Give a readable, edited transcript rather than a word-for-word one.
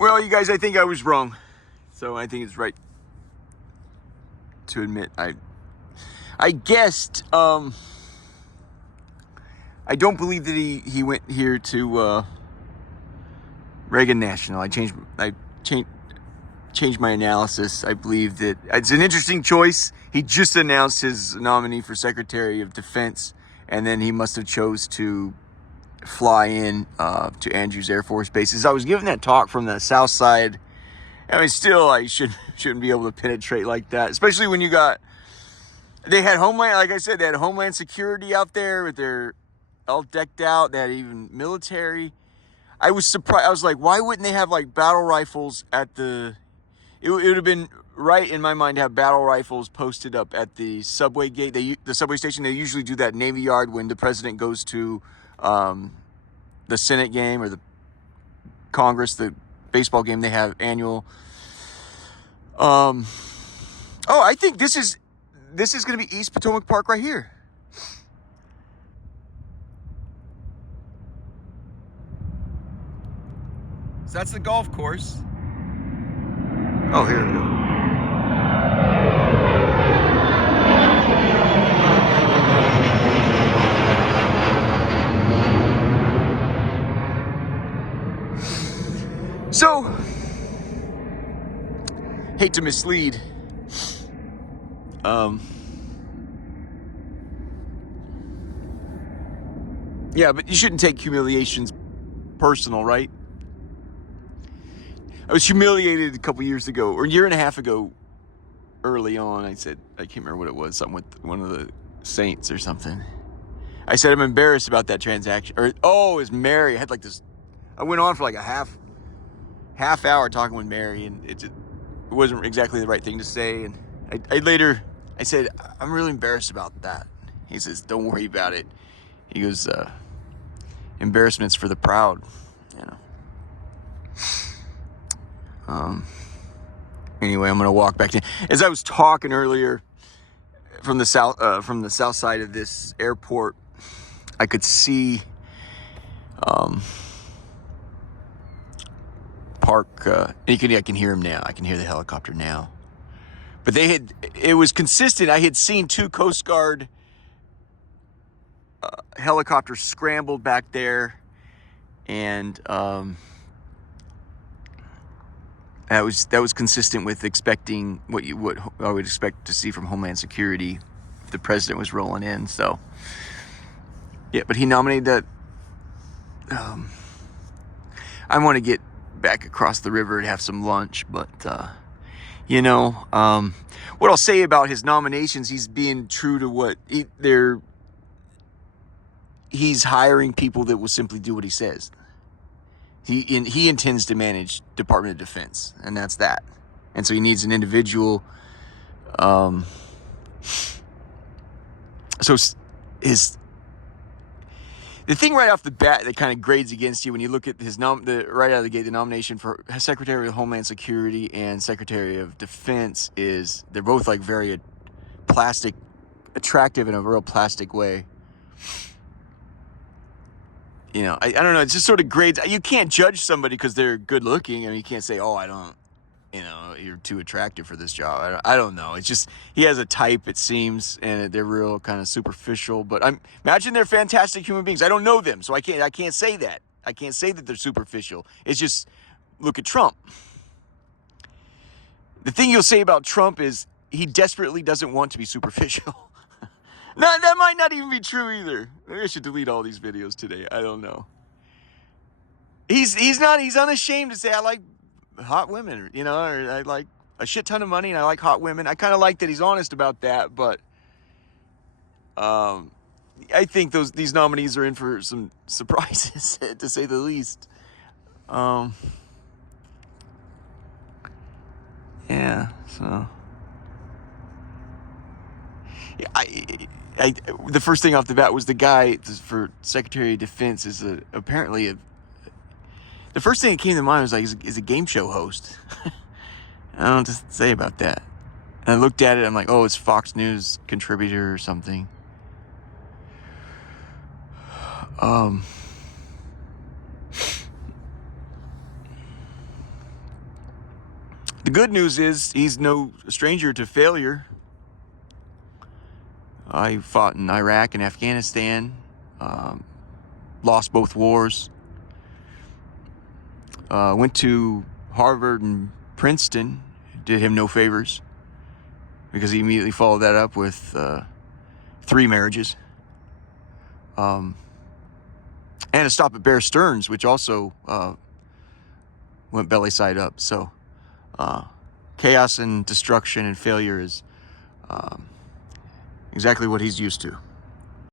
Well, you guys, I think I was wrong. So I think it's right to admit I guessed. I don't believe that he went here to Reagan National. I changed my analysis. I believe that it's an interesting choice. He just announced his nominee for Secretary of Defense, and then he must have chose to fly in to Andrews Air Force Base. As I was giving that talk from the South Side, I mean, still, I shouldn't be able to penetrate like that, especially when they had Homeland, like I said, they had Homeland Security out there with their all decked out. They had even military. I was surprised. I was like, why wouldn't they have like battle rifles at the... It would have been right in my mind to have battle rifles posted up at the subway gate, the subway station. They usually do that at Navy Yard when the president goes to the Senate game or the Congress, the baseball game they have annual. I think this is going to be East Potomac Park right here. So that's the golf course. Oh, here we go. So, hate to mislead. Yeah, but you shouldn't take humiliations personal, right? I was humiliated a couple years ago, or a year and a half ago, early on. I said, I can't remember what it was, something with one of the saints or something. I said, I'm embarrassed about that transaction. Or, it was Mary. I had like this, I went on for like a half hour talking with Mary, and it wasn't exactly the right thing to say. And I said, I'm really embarrassed about that. He says, don't worry about it. He goes, embarrassment's for the proud, you know. Anyway, I'm gonna walk back to. As I was talking earlier, from the south side of this airport, I could see park. I can hear him now. I can hear the helicopter now. But it was consistent. I had seen 2 Coast Guard helicopters scrambled back there, and that was consistent with expecting what I would expect to see from Homeland Security if the president was rolling in. So, yeah, but he nominated that. I want to get back across the river and have some lunch, but what I'll say about his nominations, he's being true to what he's hiring people that will simply do what he says. He intends to manage Department of Defense, and that's that. And so he needs an individual. So the thing right off the bat that kind of grades against you when you look at his right out of the gate, the nomination for Secretary of Homeland Security and Secretary of Defense is they're both like very attractive in a real plastic way. You know, I don't know. It's just sort of grades. You can't judge somebody because they're good looking. I mean, you can't say, I don't, you're too attractive for this job. I don't know. It's just, he has a type, it seems, and they're real kind of superficial. But imagine they're fantastic human beings. I don't know them, so I can't say that. I can't say that they're superficial. It's just, look at Trump. The thing you'll say about Trump is he desperately doesn't want to be superficial. No, that might not even be true either. Maybe I should delete all these videos today. I don't know. He's unashamed to say, I like hot women, or I like a shit ton of money and I like hot women. I kind of like that he's honest about that, but I think these nominees are in for some surprises, to say the least. Yeah, so the first thing off the bat was the guy for Secretary of Defense is apparently the first thing that came to mind was like, is a game show host. I don't know what to say about that. And I looked at it, I'm like, it's Fox News contributor or something. The good news is he's no stranger to failure. I fought in Iraq and Afghanistan, lost both wars. Went to Harvard and Princeton, did him no favors, because he immediately followed that up with 3 marriages. And a stop at Bear Stearns, which also went belly side up. So chaos and destruction and failure is exactly what he's used to.